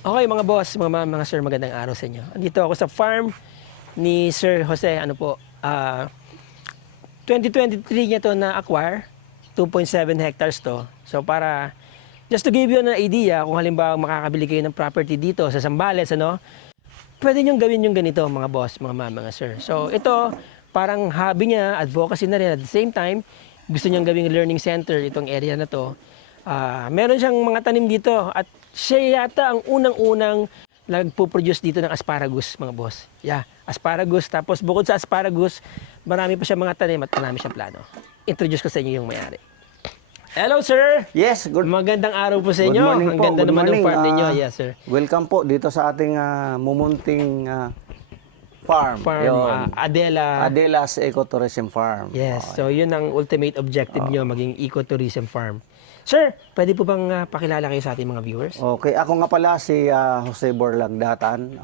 Okay mga boss, mga sir, magandang araw sa inyo. Andito ako sa farm ni Sir Jose. Ano po, 2023 niya to na-acquire, 2.7 hectares to. So para, just to give you an idea, kung halimbawa makakabili kayo ng property dito sa Zambales, ano, pwede niyong gawin yung ganito mga boss, mga sir. So ito, parang hobby niya, advocacy na rin at the same time, gusto niyang gawing learning center itong area na to. Meron siyang mga tanim dito at siya yata ang unang-unang nagpo-produce dito ng asparagus, mga boss. Yeah, asparagus. Tapos bukod sa asparagus, marami pa siya mga tanim at marami siyang plano. Introduce ko sa inyo yung may-ari. Hello, sir! Yes, Magandang araw po sa inyo. Good morning Ang po. ganda Good naman ng morning. farm ninyo. Yes, sir. Welcome po dito sa ating mumunting farm. Yun. Adela's Ecotourism Farm. Yes, so yun ang ultimate objective nyo, maging ecotourism farm. Sir, pwede po bang pakilala kayo sa ating mga viewers? Okay, ako nga pala si Jose Borlagdatan.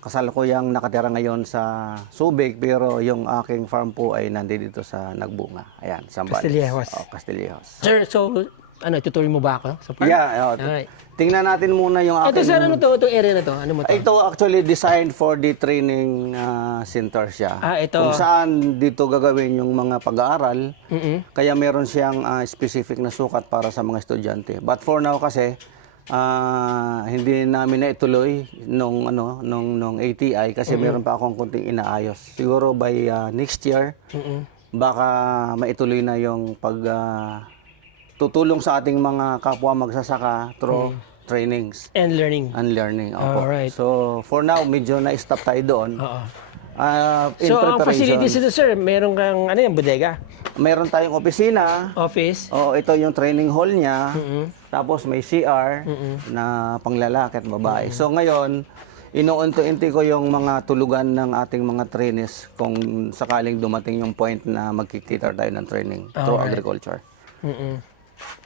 Kasalukuyang nakatira ngayon sa Subic, pero yung aking farm po ay nandito sa Nagbunga. Ayan, Zambales. Castillejos. Castillejos. Sir, so itutuloy mo ba ako sa farm? Yeah, Alright. tingnan natin muna yung Ito aking... sir, ano to? Itong area na to? Ano mo to? Ito actually designed for the training center siya. Ito. Kung saan dito gagawin yung mga pag-aaral. Kaya meron siyang specific na sukat para sa mga estudyante. But for now kasi hindi namin na ituloy nung ATI kasi meron pa akong kunting inaayos. Siguro by next year baka maituloy na yung tutulong sa ating mga kapwa magsasaka through trainings And learning. and learning. Opo. Alright. So, for now, medyo na-stop tayo doon. Oo. In So, ang preparation, facilities ito sir, meron kang, ano yung bodega? meron tayong opisina. Office? O, ito yung training hall niya. Tapos may CR na panglalaki at babae. So, ngayon, inuunti-unti ko yung mga tulugan ng ating mga trainees kung sakaling dumating yung point na magkikita tayo ng training through agriculture.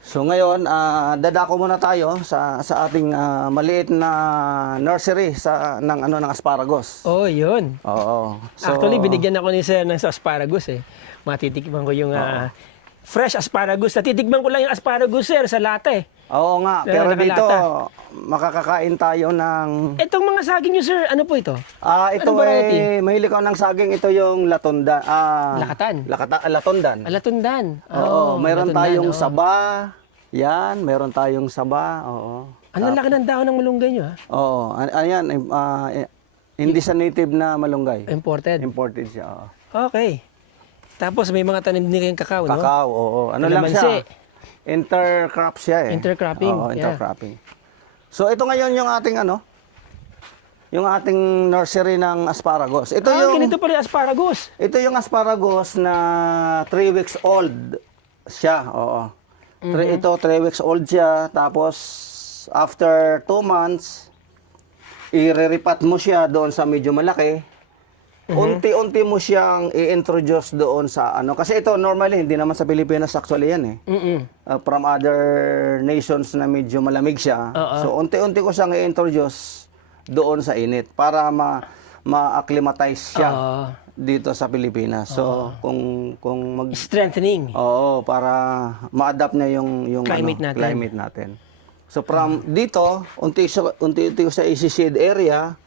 So ngayon, dadako muna tayo sa ating maliit na nursery ng asparagus. Oh, yun. Oo. So, Actually, binigyan ako ni sir ng sa asparagus eh. Matitikman ko yung fresh asparagus. Natitikman ko lang yung asparagus sir sa lata eh. oo nga, pero dito nakalata. makakakain tayo ng Itong mga saging nyo sir, ano po ito? ito Anong variety? mahilig ako ng saging, ito yung latondan. Lakatan? Latondan. Alatundan. Oo, mayroon latundan, tayong oo. saba. Yan, mayroon tayong saba. Oo. Ang lalaki ng dahon ng malunggay nyo ha? Oo, ayan, hindi sa native na malunggay. Imported. Imported siya. Oo. Okay. Tapos may mga tanim din kayong kakao, no? Kakao, oo. Ano lang Kalamansi. siya? Intercrop siya eh. Intercropping, Oo, yeah. intercropping. So ito ngayon yung ating yung ating nursery ng asparagus. Ito Ganito pala yung asparagus. ito yung asparagus na 3 weeks old siya, oo. Ito 3 weeks old siya, tapos after 2 months ireripat mo siya doon sa medyo malaki. Unti-unti mo siyang i-introduce doon sa kasi ito normally hindi naman sa Pilipinas actually yan eh. From other nations na medyo malamig siya. So unti-unti ko siyang i-introduce doon sa init para ma-acclimatize siya dito sa Pilipinas. So kung Strengthening. Oo, para ma-adapt niya yung Climate natin. climate natin. So from dito, unti-unti ko sa isi-shade area.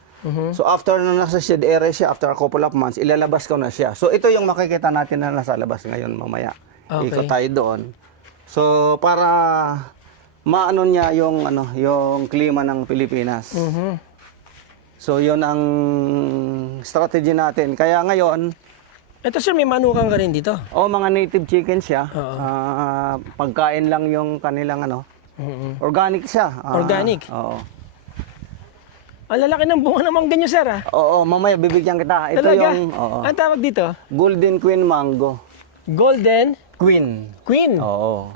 So after na nasa shade area siya, after a couple of months, ilalabas ko na siya. So ito yung makikita natin na nasa labas ngayon mamaya. Okay. Ikot tayo doon. So para maano niya yung yung klima ng Pilipinas. So yun ang strategy natin. Kaya ngayon, Ito sir, may manukan ka rin dito. mga native chicken siya. Pagkain lang yung kanilang organic siya. Organic? Oo. Ang lalaki ng bunga naman ganyan sir ha? Oo, mamaya bibigyan kita. Ito Talaga? yung Ang tawag dito? Golden Queen Mango. Golden Queen. Queen. Oo.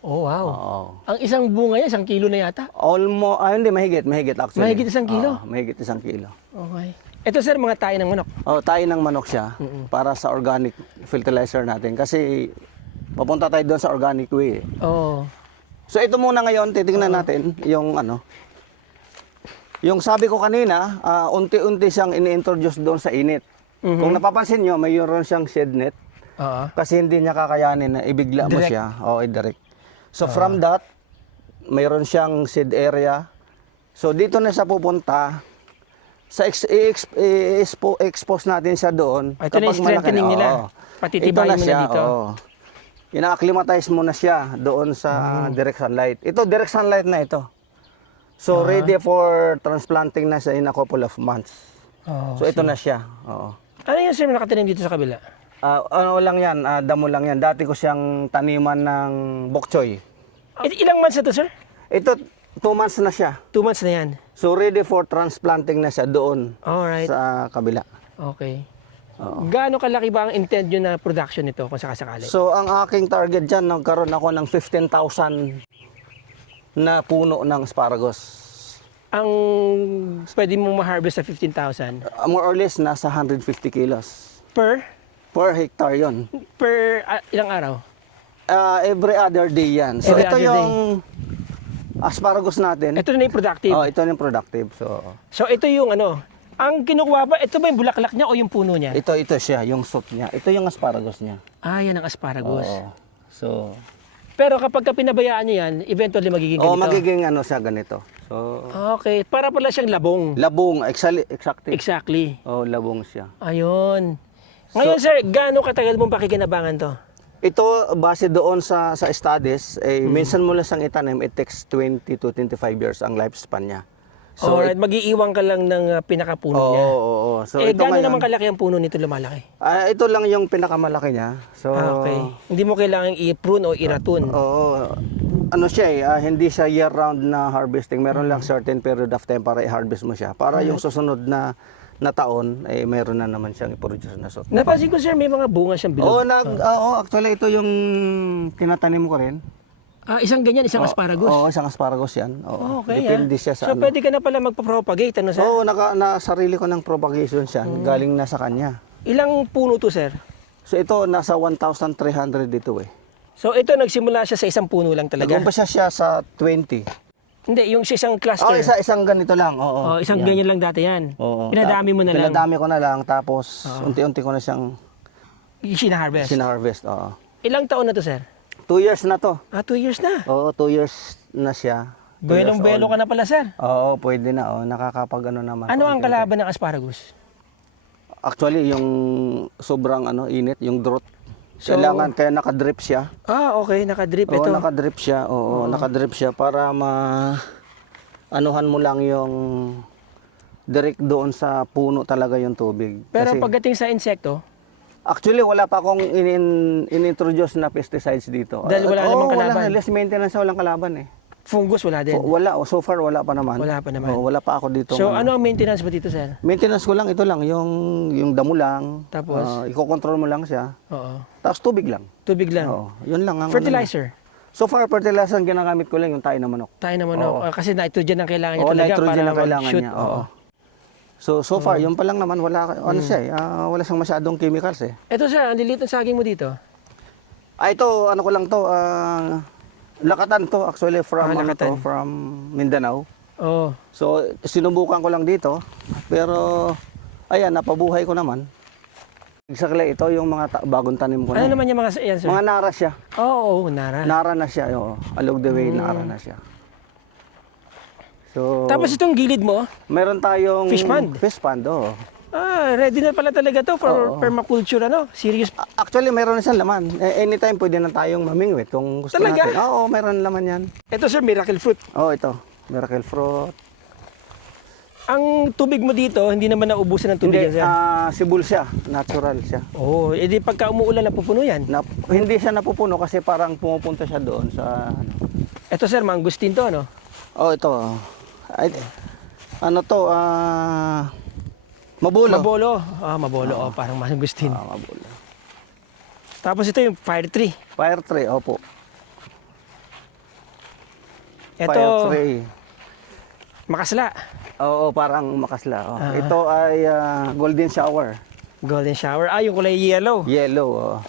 Oh wow. Oo. Ang isang bunga niya, 1 kilo na yata. Almost, hindi, mahigit actually. Mahigit 1 kilo? Oo, mahigit 1 kilo. Okay. Ito sir, mga tayo ng manok. Tayo ng manok siya para sa organic fertilizer natin. Kasi papunta tayo doon sa organic way. Oo. So ito muna ngayon, titingnan natin yung yung sabi ko kanina, unti-unti siyang ini-introduce doon sa init. Kung napapansin nyo, mayroon siyang shed net. Kasi hindi niya kakayanin na ibigla mo Direct. siya. O, direct. So from that, mayroon siyang shade area. So dito na siya pupunta. Sa expose natin siya doon. Ito na yung strengthening nila. Patitibayin mo na dito. Ina-acclimatize mo na siya doon sa direct sunlight. Ito, direct sunlight na ito. So ready for transplanting na siya in a couple of months. Oh, So ito na siya. Oo. ano yan sir nakatanim dito sa kabila? Ano lang yan, damo lang yan. Dati ko siyang taniman ng bok choy. Ilang months na to sir? Ito, 2 months na siya. 2 months na yan. So ready for transplanting na siya doon Alright. sa kabila. Okay. Oo. Gaano kalaki ba ang intend nyo na production nito kung sakasakali? So ang aking target dyan, nagkaroon ako ng 15,000 na puno ng asparagus. Ang pwede mong ma-harvest sa 15,000 More or less, nasa 150 kilos. per Per hectare yon. ilang araw? Every other day yan. So Every ito other yung asparagus natin. Ito na yung productive. Ito na yung productive. So ito yung ano, ang kinukuha ba, ito ba yung bulaklak niya o yung puno niya? Ito siya, yung shoot niya. Ito yung asparagus niya. Yan ang asparagus. Oo. So, Pero kapag ka pinabayaan niyo yan, eventually magiging ganito. magiging ano siya ganito. So, Okay, para pala siyang labong. labong, exactly. Exactly. Labong siya. Ayun. Ngayon sir, gaano katagal mong pakikinabangan to? Ito, base doon sa studies, minsan mo lang siyang itanim, it takes 20 to 25 years ang lifespan niya. So, alright, mag-iiwan ka lang ng pinakapuno niya. Oo. So, ito gaano ngayon, naman kalaki ang puno nito lumalaki? ito lang yung pinakamalaki niya. So, Okay. Hindi mo kailangang i-prune o i-ratun. Oo. Ano siya hindi siya year-round na harvesting. Meron lang certain period of time para i-harvest mo siya. Para yung susunod na taon, meron na naman siyang i-produce na shoot. Napansin ko sir, may mga bunga siyang bilog. Actually ito yung tinatanim ko rin. Isang ganyan, isang asparagus. Isang asparagus yan. Okay. Depende siya sa So pwede ka na pala magpa-propagate, ano sir? sarili ko ng propagation siya. Galing na sa kanya. Ilang puno to sir? So ito, nasa 1,300 dito So ito, nagsimula siya sa isang puno lang talaga? Nag-umpisa siya sa 20. Hindi, yung sa isang cluster. Isang ganito lang. Isang Yan. ganyan lang dati yan. Oo. Pinadami mo na lang. Pinadami ko na lang, tapos unti-unti ko na siyang Sina-harvest. sina-harvest. Ilang taon na to sir? 2 years na to. 2 years na. Oo, 2 years na siya. 2 years Belong-belo old. ka na pala sir. Oo, pwede na. Nakakapag naman. Ano ang kalaban ng asparagus? Actually, yung sobrang init, yung drought. So- Kailangan, kaya nakadrip siya. Okay, nakadrip ito. Nakadrip siya. Nakadrip siya para anuhan mo lang yung direct doon sa puno talaga yung tubig. Pero Kasi, pagdating sa insekto, actually, wala pa akong in-introduce na pesticides dito. Dahil wala namang kalaban. Wala, less maintenance, walang kalaban fungus wala din. Wala, so far wala pa naman. Wala pa naman. Wala pa ako dito. So ano ang maintenance mo dito sir? Maintenance ko lang, ito lang, yung damo lang. Tapos? Iko-control mo lang siya. Oo. Tapos tubig lang. Tubig lang. Yun lang. Fertilizer. So far, fertilizer ang ginagamit ko lang yung tayo na manok. Tayo naman kasi nitrogen ang kailangan niya Oo, talaga nitrogen para ang kailangan mag-shoot. niya. Oo. So far, yun pa lang naman, wala, siya wala siyang masyadong chemicals Ito sir, ang liliit ng saging mo dito. Ito, ano ko lang to, lakatan to, actually, from lakatan. from Mindanao. Oo. So, sinubukan ko lang dito, pero, ayan, napabuhay ko naman. Exactly, ito yung mga bagong tanim ko Ano na. naman yung mga yan sir? Mga nara siya. Oo, nara. Nara na siya, along the way, nara na siya. So, Tapos itong gilid mo, meron tayong Fish pond. Fish pond, ready na pala talaga to for Oo. permaculture, serious. Actually, meron na siyang laman. Anytime pwede na tayong mamingwit kung gusto Talaga? natin. Oo, meron laman yan. Ito sir, miracle fruit. Ito. Miracle fruit. Ang tubig mo dito, hindi naman naubusan ng tubig yan Hindi, sir. sibul siya. Natural siya. Edi pagka umuulan, napupuno yan. Hindi siya napupuno kasi parang pumupunta siya doon sa... Ito sir, mangustin to, ano? Ito. Mabulo. Mabolo. Mabolo. Parang mangustin. Mabulo. Tapos ito yung fire tree. Fire tree, opo. Ito, Fire tree. makasla. Oo, parang makasla. Ito ay golden shower. Golden shower. Yung kulay yellow. Yellow.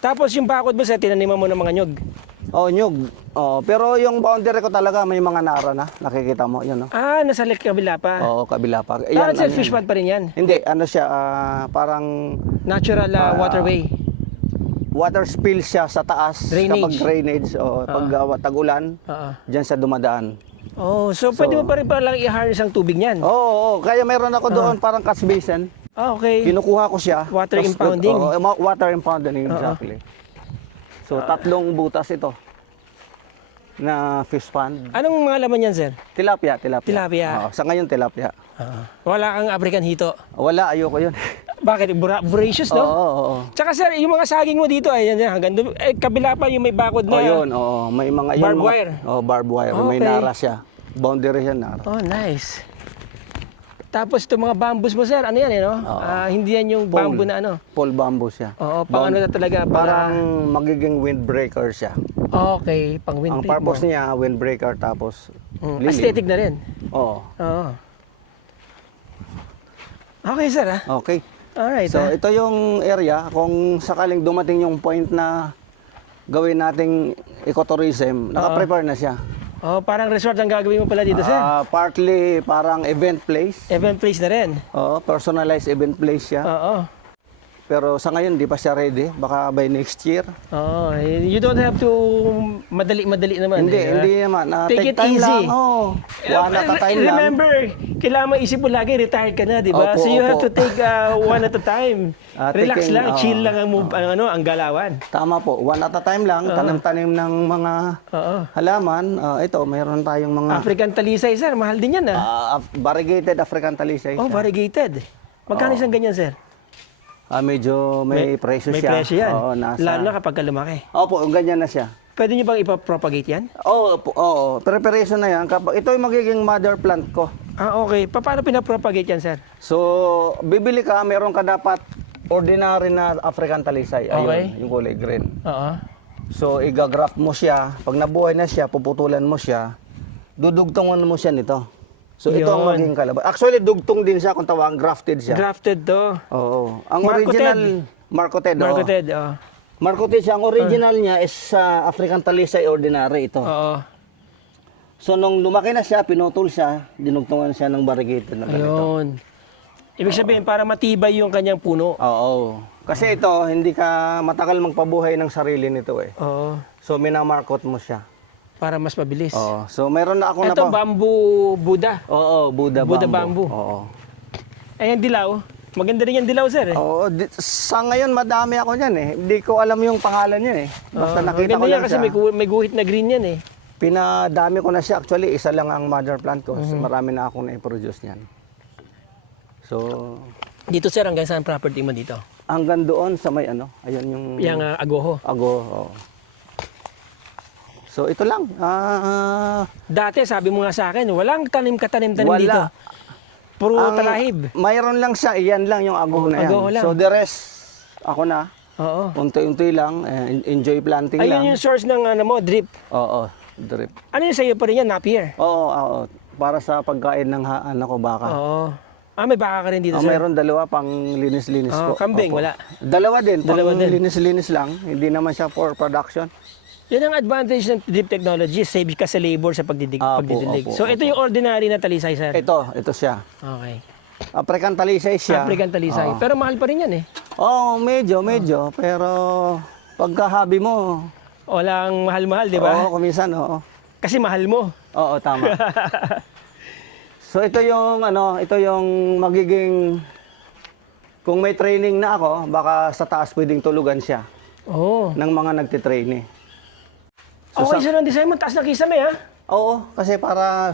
Tapos yung bakod mo sir, tinaniman mo ng mga nyog. Nyug. Pero yung boundary ko talaga may mga nara na. Nakikita mo, yun. Nasa kabila pa. Kabila pa. Sir, fish pond pa rin yan. Hindi, ano siya, parang Natural waterway. water spill siya sa taas Drainage. kapag drainage o pag tag-ulan, Oo. diyan siya dumadaan. Oh, so pwede mo pa rin palang i-harness ang tubig niyan. Oo, kaya meron ako doon parang catch basin. Ah, okay. Kinukuha ko siya. Water Tas- impounding. Oo, water impounding, exactly. So, 3 butas ito na fish pond. Anong mga laman yan, sir? Tilapia. Tilapia. Oo, sa ngayon, tilapia. Wala kang African hito. Wala, ayoko yun. Bakit? Voracious, no? Oo. Tsaka sir, yung mga saging mo dito, ayan yan, hanggang doon. Eh, kabila pa yung may bakod na. Yun, oo. May mga... yung Barbed mga- wire. Barbed wire. May Okay. nara siya. Boundary siya, nara. Oh, nice. Tapos itong mga bambus mo, sir, ano yan, no? Hindi yan yung Pole. bamboo na ano. Pole bamboo siya. Oo, pang ano na talaga. Parang magiging windbreaker siya. Okay, pang Ang windbreak purpose mo. niya, windbreaker tapos lilim. Aesthetic na rin. Oo. Oo. Okay, sir, ah. Okay. Alright, So, ito yung area. Kung sakaling dumating yung point na gawin nating ecotourism, naka-prepare na siya. Oh, parang resort ang gagawin mo pala dito, sir. Partly parang event place. Event place na rin. Oo, personalized event place siya. Oo. Pero sa ngayon, di pa siya ready. Baka by next year. Oh, you don't have to madali naman. Hindi, eh, hindi naman. Take it time easy. lang. Oo. One at a time lang. Remember, kailangan maisip mo lagi, retired ka na, di ba? Opo, So you have opo. to take one at a time. Relax taking, lang, chill lang ang galawan. Tama po. One at a time lang. Tanim-tanim ng mga Oo. halaman. Ito, mayroon tayong mga African talisay, sir. Mahal din yan, variegated African talisay. Oh, siya. variegated. Magkano isang ganyan, sir? Medyo may presyo May siya. presyo yan. Oo, nasa... Lalo na kapag lumaki. Opo, ganyan na siya. Pwede nyo bang ipapropagate yan? Oo. Preparation na yan. Ito yung magiging mother plant ko. Ah, okay. Paano pinapropagate yan, sir? So, bibili ka, meron ka dapat ordinary na African talisay. Ayun, Okay. yung kulay green. Oo. So, igagraft mo siya. Pag nabuhay na siya, puputulan mo siya. Dudugtungan mo siya nito. So, ito ang Yun. magiging kalaban. Actually, dugtong din siya kung tawag, grafted siya. Grafted to. Oo. Ang Marcoted. original, Marcoted. oo. Marketed, oh. Marcoted siya. Ang original niya is African talisay ordinary ito. Oo. So, nung lumaki na siya, pinutol siya, dinugtungan siya ng variegated na ganito. Ayun. Ibig sabihin, para matibay yung kanyang puno. Oo. Kasi ito, hindi ka matagal magpabuhay ng sarili nito eh. Oo. So, minamarkot mo siya. Para mas mabilis. Oo. So, meron na ako Ito, bamboo Buddha. Oo, Buddha bamboo. Oo. Ayan, dilaw. Maganda rin yung dilaw, sir. Oo, sa ngayon madami ako niyan eh. Hindi ko alam yung pangalan niya eh. Basta nakita maganda ko yan lang kasi siya. may guhit na green yan eh. Pinadami ko na siya. Actually, isa lang ang mother plant ko. Marami na akong na-produce niyan. So, Dito, sir, hanggang saan property mo dito? hanggang doon sa may ano, ayun yung Yang agoho. oo. So, ito lang. Dati, sabi mo nga sa akin, walang tanim-tanim Wala. dito. Puro Ang- talahib. Mayroon lang siya, iyan lang yung agoho na yan. Agoho lang. So, the rest, ako na. Oo. Unti-unti lang, enjoy planting lang. Ayun yung source ng ano mo, drip. Oo, drip. Ano yung sa'yo pa rin yan, Napier? Oo. Para sa pagkain ng ko, baka. Oo. May baka ka rin dito, sir. Mayroon dalawa pang linis-linis po. Kambing, Opo. wala. Dalawa din, Dalawa pang din. linis-linis lang. Hindi naman siya for production. Yan ang advantage ng drip technology, save ka sa labor sa pagdidilig. Opo, So ito yung ordinary na talisay, sir. Ito siya. Okay. African talisay siya. African talisay. Oo. Pero mahal pa rin yan eh. Medyo. Pero pagka hobby mo, Walang mahal-mahal, di ba? oo, kuminsan, oo. Kasi mahal mo. Oo, tama. So ito yung magiging, kung may training na ako, baka sa taas pwedeng tulugan siya Oo. ng mga nagtitrain eh. Okay, sir, ang design mo, taas na kisame, ha? Oo, kasi para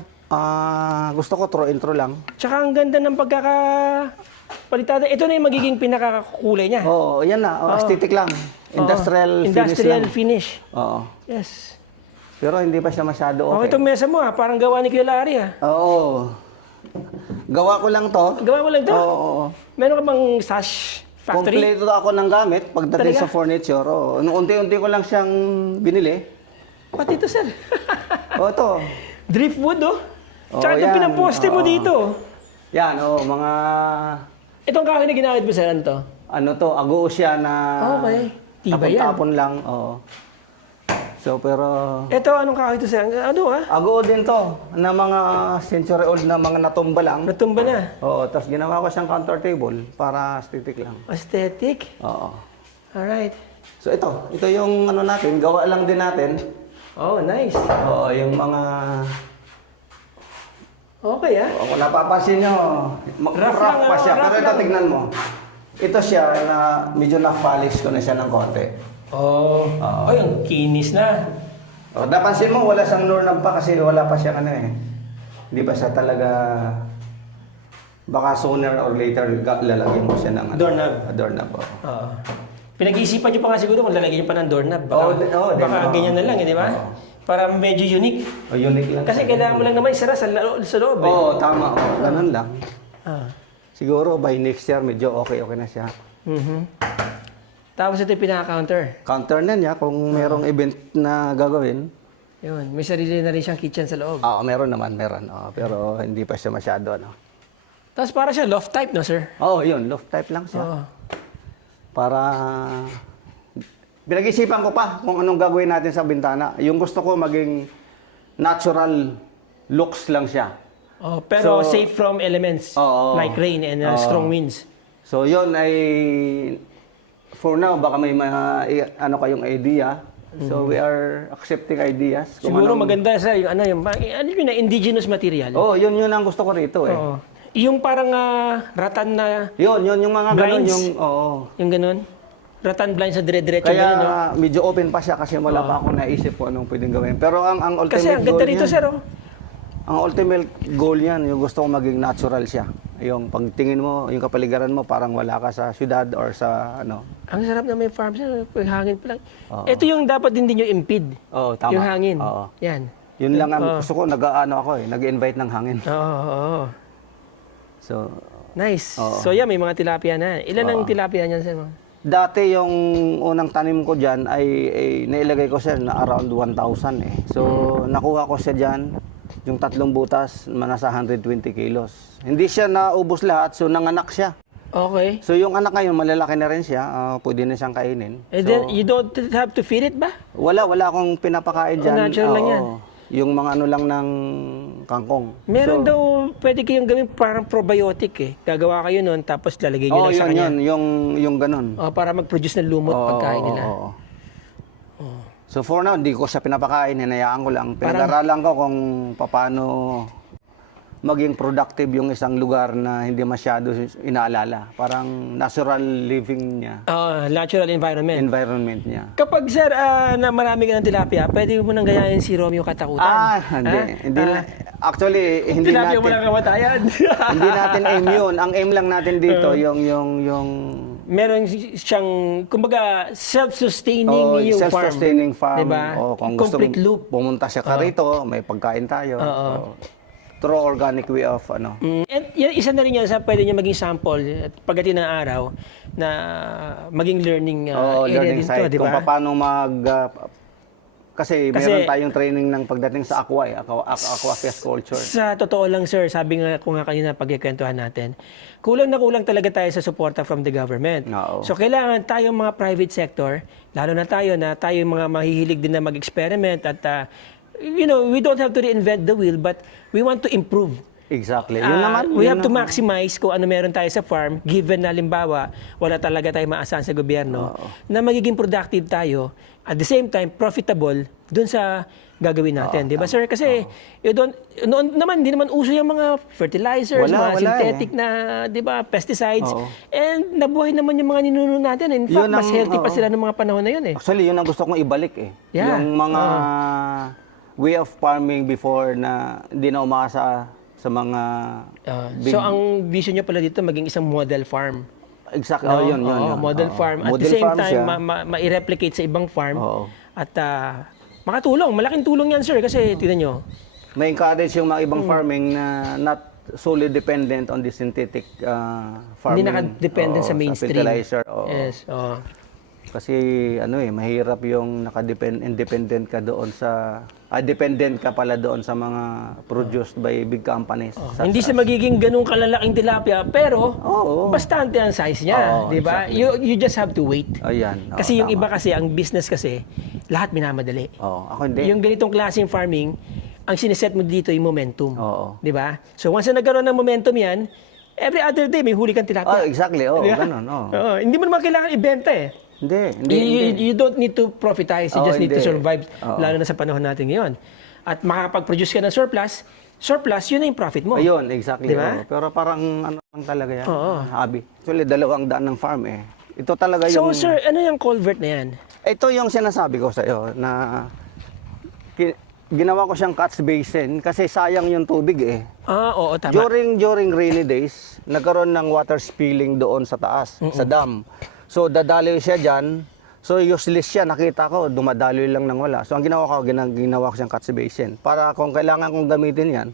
gusto ko intro lang. Tsaka ang ganda ng pagkakapalitada. Ito na yung magiging pinakakulay niya. Oo, yan na. Aesthetic lang. Industrial finish Industrial lang. finish. Oo. Yes. Pero hindi pa siya masyado Okay, okay. itong mesa mo, ha? Parang gawa ni Kuya Larry, ha? Oo. Gawa ko lang to. Gawa mo lang to? Oo. Meron ka bang sash factory? Kompleto ako ng gamit pagdating Talaga? sa furniture. Oo. Nung unti-unti ko lang siyang binili. Pati ito, sir. Ito. Driftwood, oh. Oo, Tsaka itong yan. pinamposte mo Oo. dito. Yan, mga Itong kahoy na ginamit mo, sir, ano to? ago siya na Okay. Tibay yan. tapon-tapon lang. Oo. So, pero Ito, anong kahoy to, sir? Ano, ha? ago din to na mga century old na mga natumba lang. Natumba na. Oo, tapos ginawa ko siyang counter table para aesthetic lang. Aesthetic. Oo. Alright. So ito yung ano natin, gawa lang din natin. Oh, nice. Oo, yung mga Okay, ah. kung napapansin nyo, Rough rough lang, pa siya. rough Pero ito, lang. tignan mo. Ito siya na medyo na-polish ko na siya ng konti. Oh. Oo. Oh, yung kinis na. O, napansin mo, wala siyang doorknob pa kasi wala pa siyang ano eh. Hindi pa siya talaga, baka sooner or later lalagyan mo siya ng ano, Doorknob. Doorknob, oo. Oo. Pinag-iisipan niyo pa nga siguro kung lalagyan niyo pa ng doorknob. Baka, baka oo. ganyan na lang, di ba? Oo. Para medyo unique. O, unique lang. Kasi kailangan mo lang naman isara sa loob eh. Oo, tama. Oo, ganun lang. Ah. Siguro by next year, medyo okay na siya. Mhm. Tapos ito yung pinaka-counter. Counter na niya kung merong event na gagawin. Yun, may sarili na rin siyang kitchen sa loob. Oo, meron naman, meron. Oo, pero hindi pa siya masyado, ano. Tapos para siya loft type, no, sir? Oo, yun, loft type lang siya. Oo. Para pinag-isipan ko pa kung anong gagawin natin sa bintana. Yung gusto ko maging natural looks lang siya. Oh, pero So, safe from elements oo. like rain and strong winds. So yun ay for now baka may mga ano kayong idea. So we are accepting ideas. Kung Siguro anong- maganda sa yung ano yun na indigenous material. Oh, yun ang gusto ko rito eh. Oo. Yung parang ratan na Yun yung mga ganun Blinds. yung yung ganun. Ratan blind sa dire-diretso kaya ganun, no? medyo open pa siya kasi wala pa akong naisip kung anong pwedeng gawin. Pero ang ultimate Kasi ang ganda goal rito, niyan, sir, oh. ang ultimate goal niyan, yung gusto ko maging natural siya. Yung pagtingin mo, yung kapaligiran mo parang wala ka sa syudad or sa ano. Ang sarap na may farm, sir. Yung hangin pa lang. Oo. Ito yung dapat hindi nyo impede. Oh, tama. Yung hangin. Oo. Yan. Yun lang ang gusto ko, nag-aano ako nag-invite ng hangin. Oo. So, Nice. Oo. So yan, may mga tilapia na. Ilan ang tilapia niyan, sir? dati yung unang tanim ko diyan ay nailagay ko siya na around 1,000 eh. So, nakuha ko siya diyan yung tatlong butas, nasa 120 kilos. Hindi siya naubos lahat, so nanganak siya. Okay. So, yung anak ngayon, malalaki na rin siya, pwede na siyang kainin. And So, then, you don't have to feed it ba? wala akong pinapakain Oh, diyan. natural lang yan. Yung mga ano lang ng kangkong. Meron daw, pwede kayong gawin parang probiotic eh. Gagawa kayo nun, tapos lalagay nyo lang sa kanya. yung ganun. Oh, para mag-produce ng lumot pagkain nila. Oo. So for now, hindi ko siya pinapakain, hinayaan ko lang. Pinag-aralan ko kung paano maging productive yung isang lugar na hindi masyado inaalala. Parang natural living niya, Natural environment. niya. Kapag sir, na marami ka ng tilapia, pwede mo nang gayahin si Romeo Katakutan. Hindi na. Actually, hindi tilapia natin. mo lang kamatayan. Hindi natin aim yun. Ang aim lang natin dito, yung Meron siyang, kumbaga, self-sustaining yung self-sustaining farm. Diba? O, kung gusto Complete loop. pumunta siya ka rito, may pagkain tayo. O, through organic way of ano. And isa na rin yan sa pwede niya maging sample at pagdating ng araw na maging learning area Learning din site. to, di Kung ba? paano kasi meron tayong training ng pagdating sa aquaculture culture. Sa totoo lang, sir, sabi nga ko nga kanina pagkikwentuhan natin, kulang na kulang talaga tayo sa suporta from the government. Oo. So, kailangan tayong mga private sector, lalo na tayo yung mga mahihilig din na mag-experiment at, we don't have to reinvent the wheel, but we want to improve. Exactly. Yun naman. We yun have to naman. maximize kung ano meron tayo sa farm, given na halimbawa, wala talaga tayo maasahan sa gobyerno, na magiging productive tayo, at the same time, profitable dun sa gagawin natin. Di ba, sir? Kasi, noon naman, hindi naman uso yung mga fertilizers, Wala mga synthetic na, di ba, pesticides. Oo. And nabuhay naman yung mga ninuno natin. In fact, Yun mas ang- healthy pa oo. sila ng mga panahon na yun eh. Actually, yun ang gusto kong ibalik eh. Yeah. Yung mga way of farming before na hindi na umasa sa mga So, ang vision niya pala dito, maging isang model farm. exactly. No? Yun. Oo, model Oo. farm. At Model the same farm time, siya. ma-replicate sa ibang farm. Oo. At makatulong. Malaking tulong yan, sir. Kasi, tignan nyo. May encourage yung mga ibang farming na not solely dependent on the synthetic farming. Hindi nakadependent sa mainstream. fertilizer. Oo. Yes. Oo. Kasi mahirap yung independent ka doon sa dependent ka pala doon sa mga produced by big companies. Hindi siya magiging ganun kalalaking tilapia, pero Oo. bastante ang size niya. Oo, Di ba? exactly. You just have to wait. Ayan. Oo, Kasi yung tama. iba kasi, ang business kasi, lahat minamadali. Oo, ako hindi. Yung ganitong klaseng farming, ang siniset mo dito yung momentum. Oo. Di ba? So once na nagkaroon ng momentum yan, every other day may huli kang tilapia. Exactly. Oh, Di ba? ganun. Oh. Oo, hindi mo naman kailangan ibenta eh. Hindi. You don't need to profitize, you Oo, just need to hindi. survive, Oo. lalo na sa panahon natin ngayon. At makakapag-produce ka ng surplus, yun na yung profit mo. Ayun, exactly. Di ba? Oo. Pero parang ano lang talaga yan, Oo. hobby. Actually, 200 ng farm eh. Ito talaga So yung... sir, ano yung culvert na yan? Ito yung sinasabi ko sa iyo na ginawa ko siyang catch basin kasi sayang yung tubig eh. Oo, tama. During rainy days, nagkaroon ng water spilling doon sa taas, sa dam. So dadaloy siya diyan. So useless siya, nakita ko, dumadaloy lang nang wala. So ang ginawa ko, ginawa ko siyang catch basin. Para kung kailangan kong gamitin yan,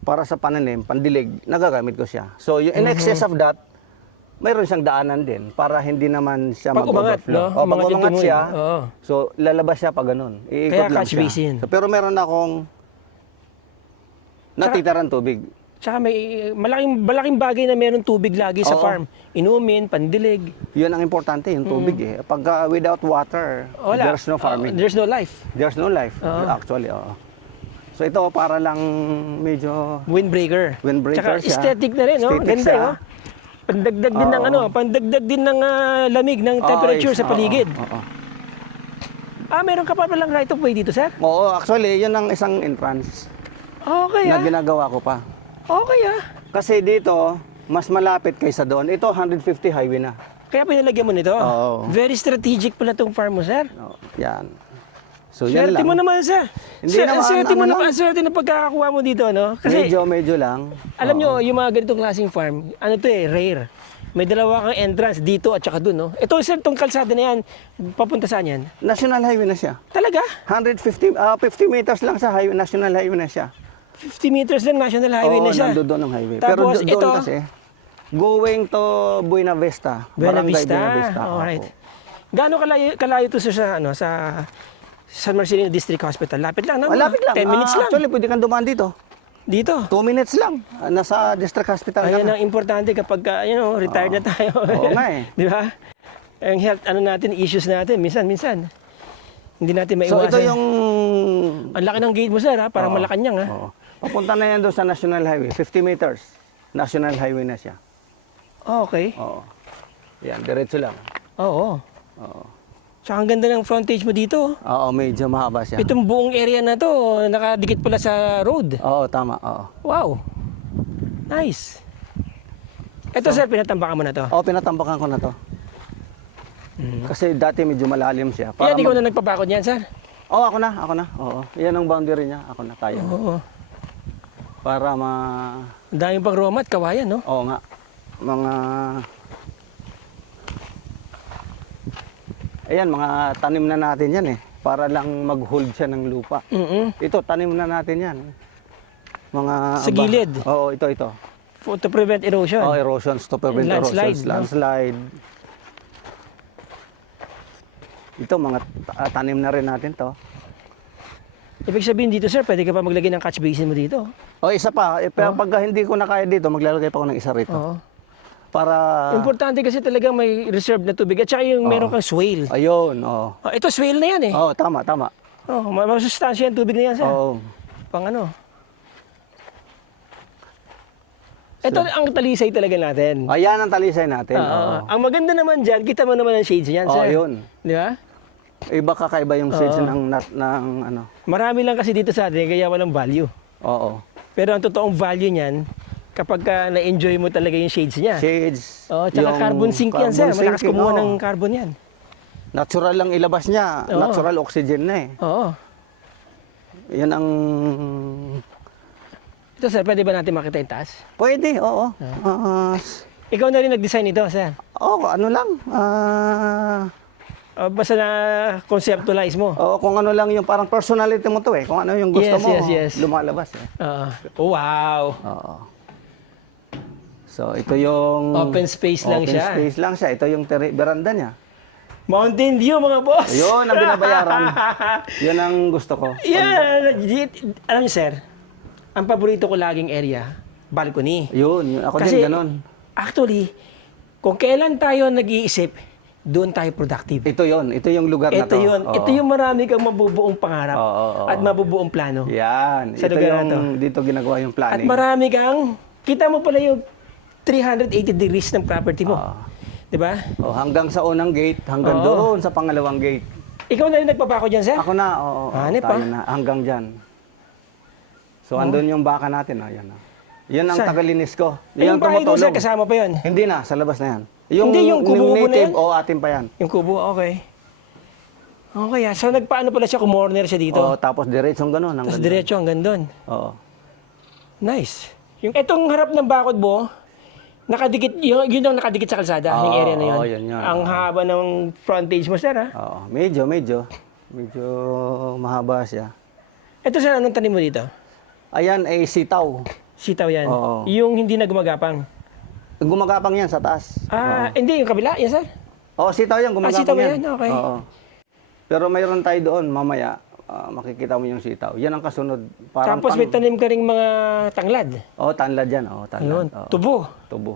para sa pananim, pandilig, nagagamit ko siya. So in excess of that, mayroon siyang daanan din para hindi naman siya Pag umangat, mag-overflow. no? Pag Umangat yung umangat tumuloy. siya, Oo. so lalabas siya pag ganun. Iikot Kaya lang catch siya. basin. So, pero meron akong natitiran tubig. Tsaka may malaking bagay na meron tubig lagi sa Oo. farm. Inumin, pandilig. Yun ang importante, yung tubig eh. Pag without water, Wala. there's no farming. There's no life. There's no life, Oo. actually. Oo. So ito para lang medyo Windbreaker. Windbreaker Tsaka siya. aesthetic na rin, no? Aesthetic Ganda, siya. no? Pandagdag din ng Oo. pandagdag din ng lamig, ng temperature sa paligid. Oo. Meron ka pa palang right of way dito, sir? Oo, actually, yun ang isang entrance Okay, na ginagawa ko pa. Okay, Kasi dito, mas malapit kaysa doon. Ito, 150 highway na. Kaya pinalagyan mo nito? Oo. Very strategic pala tong farm mo, sir. Oh, yan. So, yan Swerte lang. mo naman, sir. Hindi naman, swerte mo ano na, lang. swerte na pagkakakuha mo dito, no? Kasi, Medyo lang. alam nyo, yung mga ganitong klaseng farm, ano to rare. May dalawa kang entrance dito at saka dun, no? Ito, sir, itong kalsada na yan, papunta saan yan? National highway na siya. Talaga? 50 meters lang sa highway, national highway na siya. 50 meters lang, national highway na siya. nandoon ang highway. Tapos, Pero doon ito, kasi, going to Buena Vista. Buena Barangay Vista. Buena Vista. Alright. Oo. Gaano kalayo to sir, sa, sa San Marcelino District Hospital? Lapit lang, no? Malapit lang. 10 minutes lang. Actually, pwede kang dumaan dito. Dito. 2 minutes lang. Nasa district hospital Ayan ka na. ang importante kapag, retired na tayo. Oo nga eh. Di ba? Ang health, issues natin, minsan. Hindi natin So maiwasan. ito yung... Ang laki ng gate mo, sir, ha? Parang Oo. Malacanang, ha? Oo. Papunta na yan doon sa National Highway. 50 meters. National Highway na siya. Okay. Oo. Yan, diretso lang. Oo. Oo. Tsaka ang ganda ng frontage mo dito. Oo, medyo mahaba siya. Itong buong area na to, nakadikit pala sa road. Oo, tama. Oo. Wow. Nice. Ito, sir, pinatambakan mo na to. Oo, pinatambakan ko na to. Kasi dati medyo malalim siya. Yan, ikaw na nagpabakod niyan, sir? Oo, ako na. Oo. Yan ang boundary niya. Ako na, tayo. Oo. Para Ang daming pang Roma at kawayan, no? Oo nga. Mga... Ayan, mga tanim na natin yan eh. Para lang mag-hold siya ng lupa. Ito, tanim na natin yan. Mga... Sa gilid? Oo, ito. To prevent erosion. Oh, erosions, to prevent Landslide, erosions. no? Landslide. Ito, mga tanim na rin natin to. Ibig sabihin dito, sir, pwede ka pa maglagay ng catch basin mo dito. O, isa pa. Pero pag hindi ko na kaya dito, maglalagay pa ako ng isa rito. Oo. Para... Importante kasi talagang may reserve na tubig. At saka yung meron kang swale. Ayun, oo. Ito, swale na yan eh. Oo, tama. Masustansya yung tubig na yan, sir. Oo. Pang ano. Ito ang talisay talaga natin. Ayan ang talisay natin. Oo. Ang maganda naman dyan, kita mo naman ang shades niyan, Oo, sir. yun. Di ba? Iba kakaiba yung shades ng ano. Marami lang kasi dito sa atin, kaya walang value. Oo. Pero ang totoong value niyan, kapag na-enjoy mo talaga yung shades niya. Shades. Tsaka yung carbon sink yan, sir. carbon Malakas sinking, kumuha oo. ng carbon yan. Natural lang ilabas niya. Oo. Natural oxygen na eh. Oo. Yan ang... Ito, sir, pwede ba natin makita yung taas? Pwede, oo. Ikaw na rin nag-design ito, sir. Ano lang. Basta na conceptualize mo. Kung ano lang yung parang personality mo to eh. Kung ano yung gusto Yes, mo, yes. lumalabas eh. Wow. Oo. So, ito yung... Open space lang siya. Open space lang siya. Ito yung veranda niya. Mountain View, mga boss. Yun ang binabayaran. Yun ang gusto ko. Yeah. Alam niyo, sir, ang paborito ko laging area, balcony. Yun. Ako Kasi, din ganun. actually, kung kailan tayo nag-iisip, doon tayo productive. Ito yun. Ito yung lugar na Ito to. yun. Oo. Ito yung marami kang mabubuong pangarap Oo. at mabubuong plano. Yan. Sa Ito lugar yung na to. dito ginagawa yung At planning. marami kang, kita mo pala yung 380 degrees ng property mo. Oo. Di ba? Oh, hanggang sa unang gate, hanggang Oo. doon sa pangalawang gate. Ikaw na rin nagpapako dyan, sir? Ako na, oo. Hanip, tayo ah. na, hanggang dyan. So, andun yung baka natin, oh, yan. Oh. Yan ang Saan? tagalinis ko. Yung Yan bahay doon, sir, tumutulong. kasama pa yun. Hindi na, sa labas na yan. Hindi, yung kubo-kubo na native, yan? o atin pa yan. Yung kubo, okay. Okay, so nagpaano pala siya, kumorner siya dito? Oo, tapos diretsong gano'n. Tapos diretso hanggang doon. Oo. Nice. Yung etong harap ng bakod mo, nakadikit, yun ang nakadikit sa kalsada, yung Oo, area na yun. oo, yun. Ang haba ng frontage mo, sir, ha? Oo, medyo mahaba siya. Ito, sir, anong tanim mo dito? Ayan ay sitaw. Sitaw yan. Oo. Yung hindi na gumagapang. Gumagapang yan sa taas. Hindi, yung kabila, yan, sir. Oo, sitaw yan, gumagapang sitaw yan. yan, okay. Oo. Pero mayroon tayo doon, mamaya, makikita mo yung sitaw. Yan ang kasunod. Parang Tapos may tanim ka ring mga tanglad. Oo, tanlad yan. Oo, tanlad. Ayun, Oo. tubo. Tubo.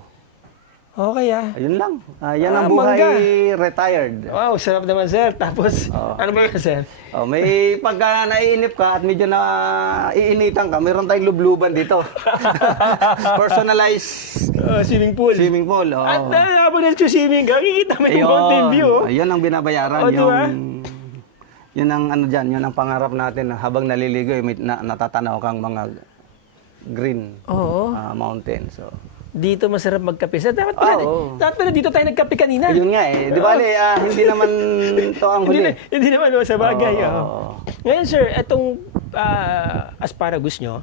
Okay, ah. Ayun lang. Yan ang buhay mangga. retired. Wow, sarap naman, sir. Tapos, ano ba yun, sir? Oh, may pagka naiinip ka at medyo na iinitan ka, mayroon tayong lubluban dito. Personalized Swimming pool. swimming pool. Oh. At habang nag-swimming ka, kikita mo yung mountain view. Oh. Ayun ang binabayaran. Oh, diba? Yun ang ano dyan, yun ang pangarap natin na habang naliligo, may natatanaw kang mga green Oo. mountain. So, Dito masarap magkape. Sir, dapat Oo. pala dito tayo nagkape kanina. yun nga eh. Di ba, hindi naman to ang huli. Hindi naman, sa bagay. Oo. Oh. Ngayon, sir, itong asparagus nyo,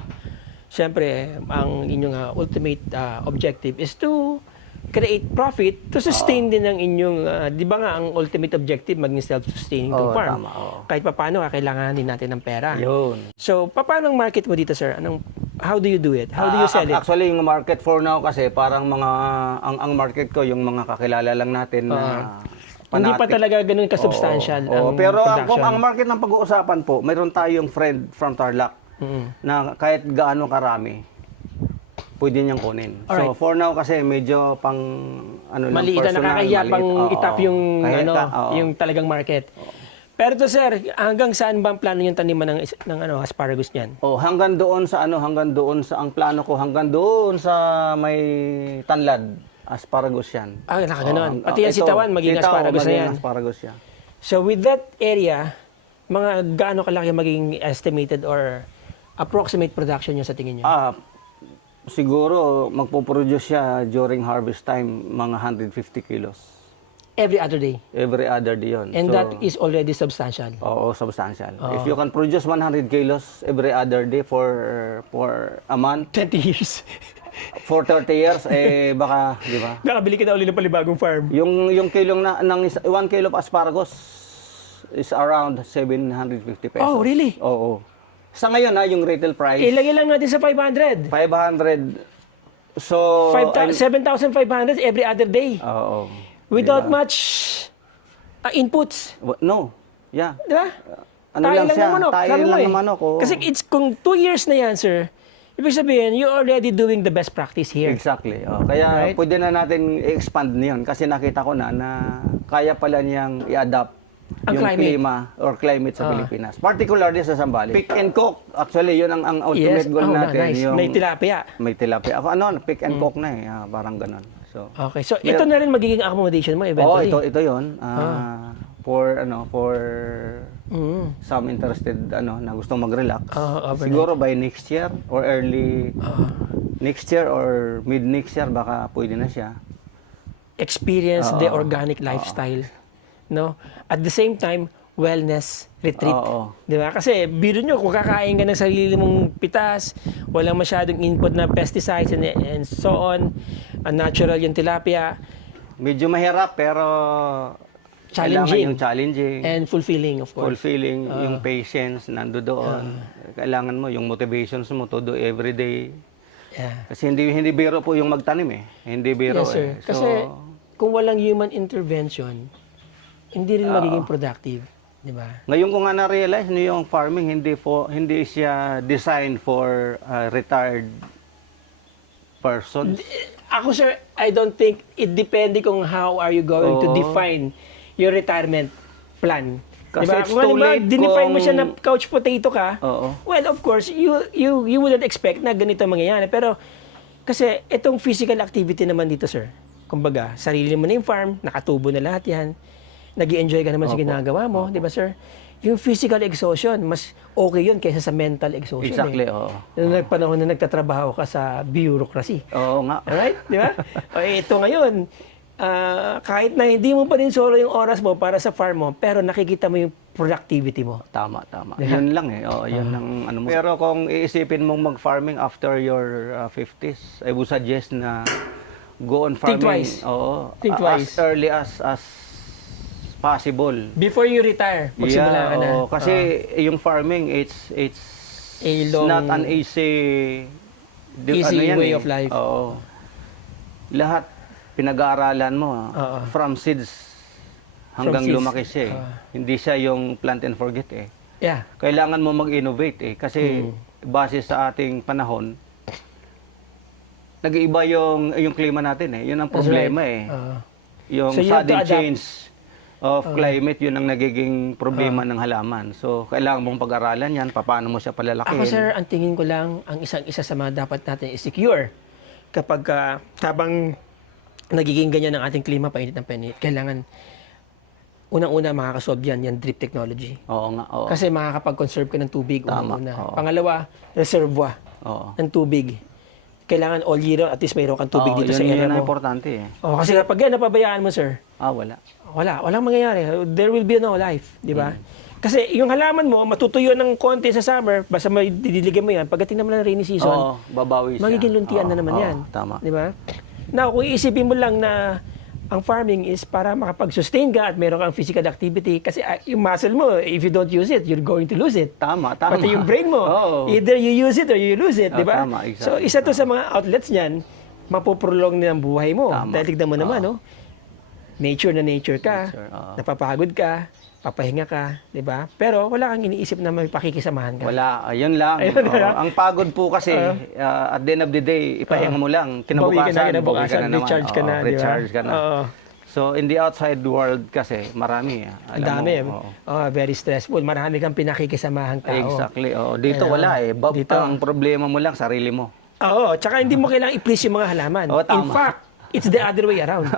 siyempre, ang inyong ultimate objective is to create profit to sustain din ang inyong, di ba nga, ang ultimate objective maging self-sustaining Oo, to farm. tama, oo. Kahit paano, kailangan din natin ng pera. Yun. So, paano ang market mo dito, sir? How do you do it? How do you sell it? Actually, yung market for now kasi parang ang market ko yung mga kakilala lang natin na Hindi pa fanatic. talaga ganun kasubstantial Oo, ang pero production. ang market ng pag-uusapan po, mayroon tayong friend from Tarlac na kahit gaano karami, pwede niyang kunin. Alright. So for now kasi medyo pang ano lang, Maliit na personal, nakakahiya maliit. pang Oo, itap yung kahit oo. yung talagang market. Pero to sir, hanggang saan ba ang plano yung taniman ng asparagus niyan? Hanggang doon sa ang plano ko hanggang doon sa may tanlad, asparagus yan. Nakaganon. Oo, Pati yan ito, sitawan, magiging sitaw, asparagus na magiging yan. asparagus yan. So with that area, mga gaano kalaki magiging estimated or approximate production niyo sa tingin niyo? Siguro magpo-produce siya during harvest time mga 150 kilos. Every other day. Every other day yun. And So, that is already substantial. Oo, substantial. If you can produce 100 kilos every other day for a month, 20 years. for 30 years, baka, di ba? Nakabili ka na ulit ng palibagong farm. Yung kilong ng 1 kilo of asparagus is around 750 pesos. Oh, really? Oo. Sa ngayon yung retail price, Ilagay lang natin sa 500. 500. So, 7,500 every other day. Oo. Without Diba? much inputs. No. Yeah. Di ba? Ano Tayo lang siya, ng manok. tayo Sabi mo lang eh. ng manok. Oo. Kasi kung 2 years na yan, sir, ibig sabihin, you're already doing the best practice here. Exactly. Kaya Right? pwede na natin i-expand niyon kasi nakita ko na kaya pala niyang i-adapt Ang yung climate. klima or climate sa Pilipinas. Particularly sa Zambales. Pick and cook. Actually, yun ang ultimate goal natin. Nice. Yung May tilapia. may tilapia. Ako pick and cook na eh. Parang ganun. So, Okay, so ito na rin magiging accommodation mo oh, eventually. ito 'yon. For Mm. some interested na gustong mag-relax. Overnight. Siguro by next year or early next year or mid next year baka pwede na siya. Experience the organic lifestyle. No? At the same time, wellness retreat. Oo. Di ba? Kasi biro nyo, kung kakain ka ng sarili mong pitas, walang masyadong input na pesticides and so on, natural yung tilapia, Medyo mahirap pero kailangan challenging, yung challenging, and fulfilling, of course. fulfilling, yung patience nando doon. Kailangan mo yung motivations mo to do every day. Yeah. Kasi hindi biro po yung magtanim eh. Hindi biro Yes, sir. eh. So, Kasi kung walang human intervention, hindi rin magiging productive. Di ba? ngayon ko nga na-realize yung farming hindi siya designed for retired persons. Ako, sir, I don't think it depende kung how are you going to Oo. define your retirement plan. Kasi Diba? it's Kung too halimbawa, late dinefine mo kung- siya na couch potato ka, Oo. well, of course, you wouldn't expect na ganito mangyayari. Pero, kasi itong physical activity naman dito, sir, Kumbaga, sarili mo na yung farm, nakatubo na lahat yan. Nag-i-enjoy ka naman sa ginagawa mo, di ba sir? Yung physical exhaustion, mas okay yun kaysa sa mental exhaustion. Exactly, eh. oo. Nung nagpanahon na nagtatrabaho ka sa bureaucracy. Oo nga. Alright? Di ba? O ito ngayon, kahit na hindi mo pa rin solo yung oras mo para sa farm mo, pero nakikita mo yung productivity mo. Tama, tama. Diba? Yun lang eh. Oo, yun lang ano mo. Pero kung iisipin mong mag-farming after your 50s, I would suggest na go on farming. Think twice. Oo. Think twice. As early as possible. Before you retire, magsimula ka na. Oo, kasi yung farming, it's A long- not an easy Easy way of life. Oo. Lahat pinag-aaralan mo Oo. from seeds hanggang seeds. lumaki siya eh. Hindi siya yung plant and forget eh. Yeah. Kailangan mo mag-innovate eh. Kasi base sa ating panahon, nag-iiba yung klima natin eh. Yun ang That's problema right. eh. Yung So you have to sudden adapt. change of climate, yun ang nagiging problema ng halaman. So, kailangan mong pag-aralan yan, paano mo siya palalakihin. Ako sir, ang tingin ko lang, ang isa sa mga dapat natin i-secure kapag habang nagiging ganyan ang ating klima, painit ng painit, kailangan unang-una makakasolve yan, yung drip technology. Oo nga, oo. Kasi makakapag-conserve ka ng tubig Tama, unang-una. oo. Pangalawa, reservoir Oo. ng tubig. Kailangan all year round, at least mayroon kang tubig Oo, dito yun, sa area yun ang mo. importante eh. Kasi kapag yan, napabayaan mo sir, Wala. walang mangyayari. There will be no life, di ba? Kasi yung halaman mo, matutuyo ng konti sa summer, basta may didiligyan mo yan, pagdating naman ng rainy season, Oo, babawi siya. magiging luntian Oo, na naman oo, yan. Tama. Di ba? Now, kung iisipin mo lang na ang farming is para makapag-sustain ka at meron kang physical activity, kasi yung muscle mo, if you don't use it, you're going to lose it. Tama, tama. Pati yung brain mo, Oo. either you use it or you lose it, di ba? Tama, exactly. So, isa to sa mga outlets niyan, mapoprolong din ang buhay mo. Tama. Dahil tignan mo naman, no? Nature na nature ka, Nature, oo. napapagod ka, papahinga ka, di ba? Pero wala kang iniisip na may pakikisamahan ka. Wala, ayun lang. Ayun Oo, lang. ang pagod po kasi, at the end of the day, ipahinga mo lang. Bawi Kinabukasan, ka na naman. Recharge ka na, di ba? Recharge ka na. Oo. So, in the outside world kasi, marami. Ang Alam dami. mo, Very stressful. Marami kang pinakikisamahang tao. Exactly. Dito Ayun. wala eh. Dito. Ang problema mo lang, sarili mo. Oo, tsaka hindi mo kailangang i-please yung mga halaman. Oo, tama. In fact, it's the other way around.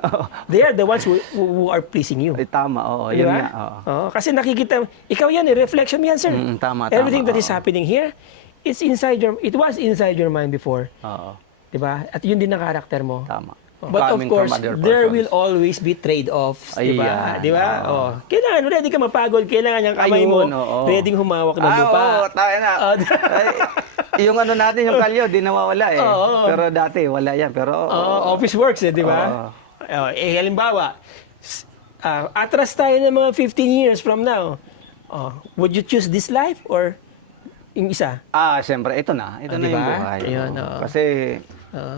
They are the ones who are pleasing you. Tama, oo. Di Yun ba? nga, oo. Oo, kasi nakikita, ikaw yan, reflection mo yan, sir. Tama, Everything tama, that is happening here, it was inside your mind before. Oo, Di ba? At yun din ang karakter mo. tama. But of Coming course, from other there persons. will always be trade-offs, di ba? Ayan, Di ba? oo. Oh. Kailangan ready ka mapagod, kailangan yung kamay mo, Ayun, oo. ready humawak ng lupa. Oo, tayo na. Ay, yung ano natin, yung kalyo, di nawawala eh. Oo. Pero dati, wala yan. Pero, Office works, di ba? Halimbawa, atras tayo ng mga 15 years from now. Would you choose this life or yung isa? siyempre, ito na. Ito na Di yung ba? buhay. Ayun, Oo. oo. Kasi, Oo.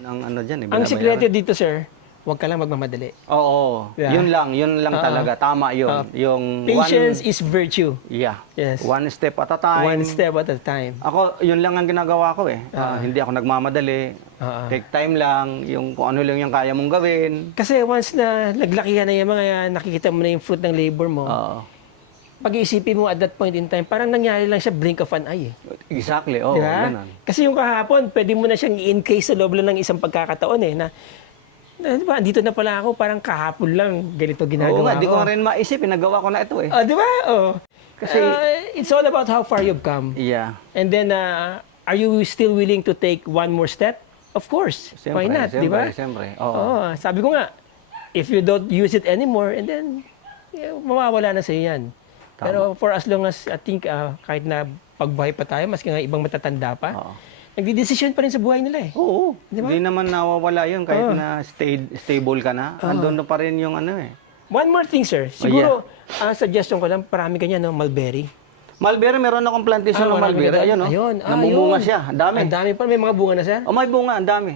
ang ano dyan eh. Ang binabayaran. sikreto dito, sir, huwag ka lang magmamadali. Oo. Yeah. Yun lang talaga. Tama yun. Yung Patience is virtue. Yeah. Yes. One step at a time. One step at a time. Ako, yun lang ang ginagawa ko eh. Hindi ako nagmamadali. Take time lang. Yung kung ano lang yung kaya mong gawin. Kasi once na naglaki ka na yung mga yan, nakikita mo na yung fruit ng labor mo, Oo. pag-iisipin mo at that point in time, parang nangyari lang siya blink of an eye. Exactly. Oo. Di ba? Ganun. Kasi yung kahapon, pwede mo na siyang i-encase sa loob lang ng isang pagkakataon eh, na di ba, andito na pala ako, parang kahapon lang, ganito Oo ginagawa nga, di ko. ko rin maisip. Pinagawa ko na ito eh. Di ba? Kasi, Kasi- it's all about how far you've come. Yeah. And then, are you still willing to take one more step? Of course. Why not? Di ba? Siyempre. Oo. Sabi ko nga, if you don't use it anymore, and then, mawawala na sa'yo yan. Pero for as long as, I think, kahit na pagbuhay pa tayo, maski nga ibang matatanda pa, Oo. nagdi-decision pa rin sa buhay nila eh. Oo. Di ba? Hindi naman nawawala yun kahit na stable ka na. Andun na pa rin yung ano eh. One more thing, sir. Siguro, suggestion ko lang, parami kanya, no, mulberry. Mulberry, meron akong plantation ng marami mulberry. ka Ayun, doon. oh. Ayun. Namumunga Ayun. siya. Ang dami. Ang dami pa. May mga bunga na, sir? May bunga. Ang dami.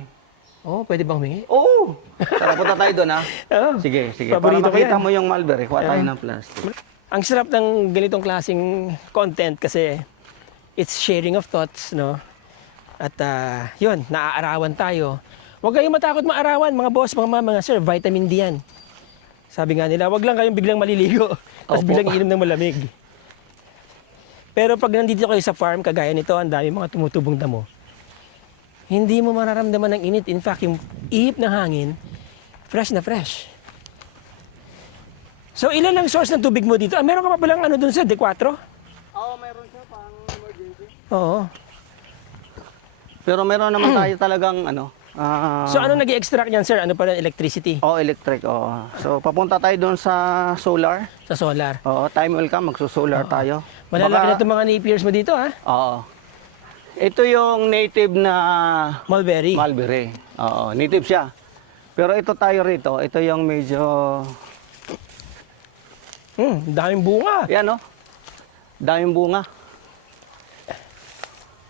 Pwede bang humingi? Oo. Tara, punta tayo doon, ha? Oo. Sige. Paborito ko Para makita yan. mo yung mulberry, kuha tayo ng plastic. Ang sarap ng ganitong klaseng content kasi it's sharing of thoughts, no? At yun, naaarawan tayo. Huwag kayong matakot maarawan, mga boss, mga mama, mga sir, vitamin D yan. Sabi nga nila, huwag lang kayong biglang maliligo, tapos Opo. biglang inom ng malamig. Pero pag nandito kayo sa farm, kagaya nito, ang dami mga tumutubong damo. Hindi mo mararamdaman ng init. In fact, yung ihip ng hangin, Fresh na fresh. So, ilan ang source ng tubig mo dito? Ah, meron ka pa palang ano dun sa D4? Oo, meron siya pang emergency. Oo. Pero meron naman tayo talagang ano. So, ano nag-extract niyan, sir? Ano pa rin? Electricity? Electric. Oo. So, papunta tayo doon sa solar. Sa solar? Oo, time will come, magsusolar tayo. Malalaki na itong mga napiers mo dito, ha? Oo. Ito yung native na Mulberry. mulberry. Oo, native siya. Pero ito tayo rito, ito yung medyo, Daming bunga. yan no? Daming bunga.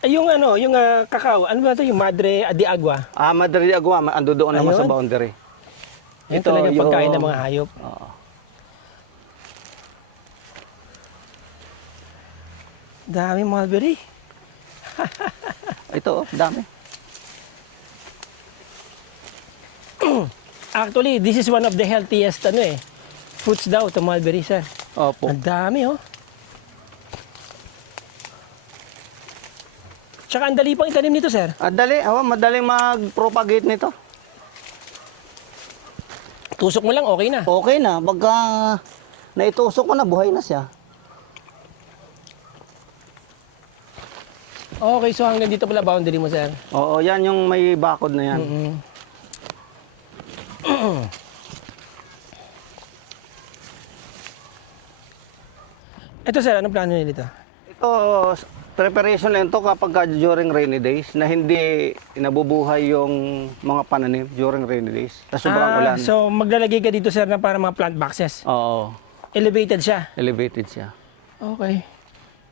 Yung ano, yung kakao, ano ba ito? Yung Madre de Agua. Madre de Agua, ando doon naman Ayun. sa boundary. Yan Ito talaga yung- pagkain ng mga hayop. Oo. Daming mulberry. Ito, dami. Actually, this is one of the healthiest fruits daw, to mulberry, sir. Opo. Ang dami, oh. Tsaka ang dali pang itanim nito, sir. Madaling mag-propagate nito. Tusok mo lang, okay na. Okay na, pagka naitusok ko na, buhay na siya. Okay, so hanggang dito pala boundary mo, sir. Oo, yan yung may bakod na yan. Ito, sir, anong plano niyo dito? Ito, preparation lang ito kapag during rainy days na hindi nabubuhay yung mga pananim during rainy days. Sa sobrang ulan. So maglalagay ka dito, sir, na para mga plant boxes. Oo, Elevated siya. elevated siya. Okay.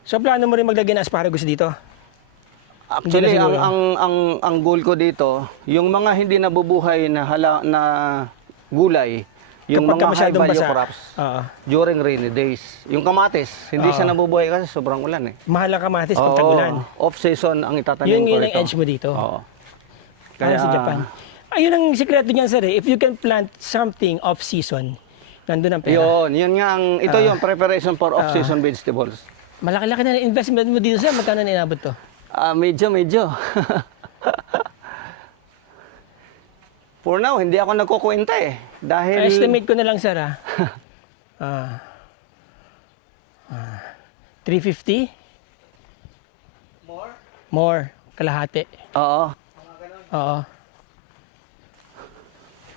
So plano mo rin maglagay ng asparagus dito? Actually, Hindi na siguro. ang goal ko dito, yung mga hindi nabubuhay na gulay, yung Kapag ka mga high masyadong value basa. crops Oo. during rainy days. Yung kamatis, hindi siya nabubuhay kasi sobrang ulan eh. Mahal ang kamatis pag tagulan. Off-season ang itatanim Yun ko ang ito. edge mo dito. Oo. Para sa Japan. Ayun ang sikreto niyan, sir. If you can plant something off-season, nandun ang pera. Yun nga ito yung preparation for off-season vegetables. Malaki-laki na investment mo dito, sir. Magkano na inabot to? Medyo. For now, hindi ako nagkukwenta eh. Dahil Estimate ko na lang, sir, 350? More. Kalahati. Oo. Oo.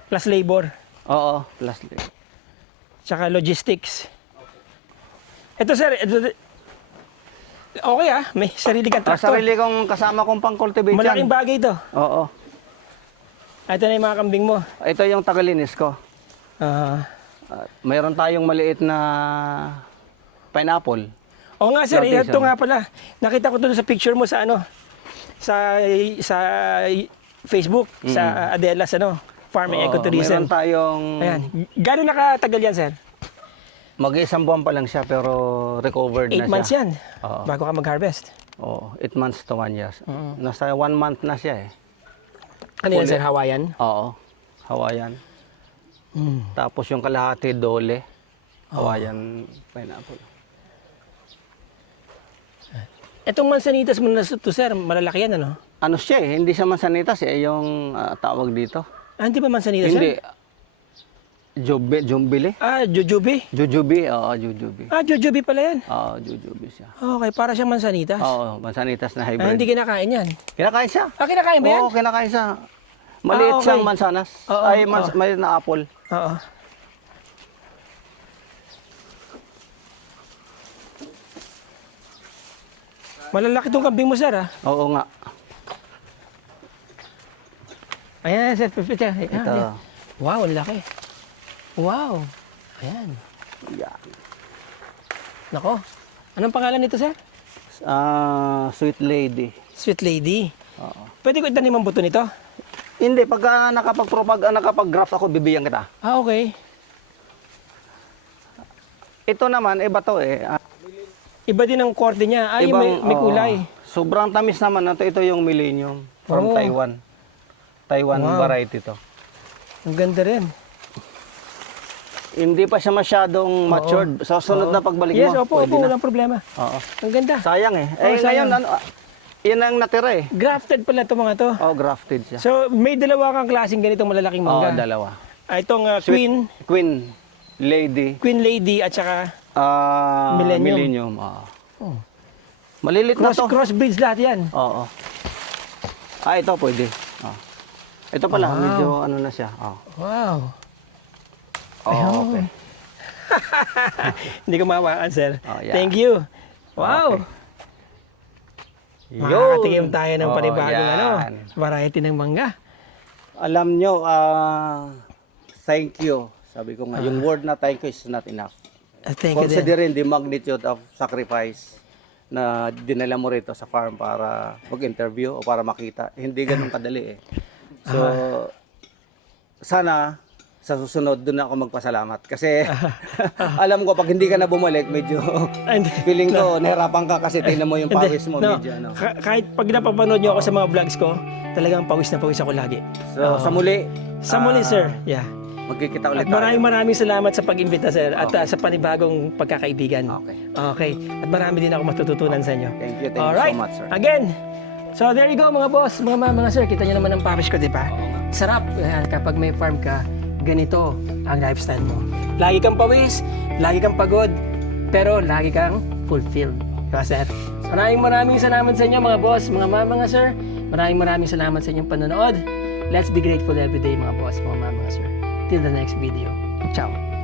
Plus labor. Oo, plus Tsaka logistics. Ito, sir. Okay, may sarili kang tractor. sarili kong kasama kong pang-cultivate Malaking yan. bagay ito. Oo. Ito na yung mga kambing mo. Ito yung tagalinis ko. Mayroon tayong maliit na pineapple. Oo nga, sir. Plantation. Ito nga pala. Nakita ko doon sa picture mo sa sa Facebook, sa Adelas, Farming Ecotourism. Meron tayong Ayan. Gano'n nakatagal yan, sir? mag-isang buwan pa lang siya pero recovered 8 na months siya. yan. Oo. Bago ka mag-harvest. Oo, 8 months to 1 year. Nasa 1 month na siya eh. Ano yan, sir? Hawaiian? Oo, Hawaiian. Tapos yung kalahati dole, Hawaiian pineapple. Itong mansanitas mo na to, sir, malalaki yan, ano? Ano siya eh, hindi siya mansanitas eh, yung tawag dito. Hindi ba mansanitas Hindi. yan? Jumbili? Jujubi? Jujubi, oo, jujubi. Jujubi pala yan. Oo, jujubi siya. Okay, para siyang mansanitas. Oo, mansanitas na hybrid. Hindi kinakain yan. Kinakain siya. Kinakain ba yan? Oo, kinakain siya. Maliit okay. siyang mansanas. Oo, Maliit na apple. Oo. Malalaki tong kambing mo, sir, Oo nga. Ayan, sir. Pipita. Ito. Wow, ang laki. Wow. Ayan. Yan. Nako. Anong pangalan nito, sir? Sweet lady. Sweet Lady. Oo. Pwede ko itanim ang buto nito? Hindi, pagka nakapag-graft ako, bibigyan kita. Okay. Ito naman, iba to eh. Iba din ang korte niya. May kulay. Sobrang tamis naman na to. Ito yung Millennium from Oh. Taiwan. Taiwan Wow. variety to. Ang ganda rin. Hindi pa siya masyadong matured. Sa sunod na pagbalik Yes, mo, opo, pwede na. walang problema. Oo. Ang ganda. Sayang eh. sayang. Ngayon, yan ang natira eh. Grafted pala ito mga to. Oh, grafted siya. So, may dalawa kang klaseng ganitong malalaking Oo, mangga. dalawa. Itong Sweet Queen Lady. Queen Lady at saka Millennium. Millennium. Oh. Malilit na to. crossbreeds lahat yan. Oo. Ito pwede. Ito pala, Wow. medyo ano na siya. Wow. Okay. Hindi ko mawakan, sir. Yeah. Thank you. Wow. Makakatikim tayo ng panibagong variety ng mangga. Alam nyo, thank you. Sabi ko nga, yung word na thank you is not enough. Thank you din. Considering the magnitude of sacrifice na dinala mo rito sa farm para mag-interview o para makita. Hindi ganun kadali eh. So, sana sa susunod doon ako magpasalamat. Kasi alam ko pag hindi ka na bumalik, medyo feeling ko nahirapan ka kasi tingnan mo yung pawis mo. Medyo, Kahit pag napapanood nyo ako sa mga vlogs ko, talagang pawis na pawis ako lagi. So, sa muli. Sa muli, sir. Yeah. Magkikita ulit At maraming salamat sa pag-imbita, sir, at sa panibagong pagkakaibigan. Okay. At marami din ako matututunan sa inyo. Thank you Alright. so much, sir. Again, so there you go mga boss, mga sir, kita nyo naman ang parish ko, di ba? Sarap kapag may farm ka, ganito ang lifestyle mo. Lagi kang pawis, lagi kang pagod, pero lagi kang fulfilled. Diba, sir? Maraming salamat sa inyo mga boss, mga sir. Maraming salamat sa inyong panonood. Let's be grateful every day mga boss, mga sir. Till the next video. Ciao.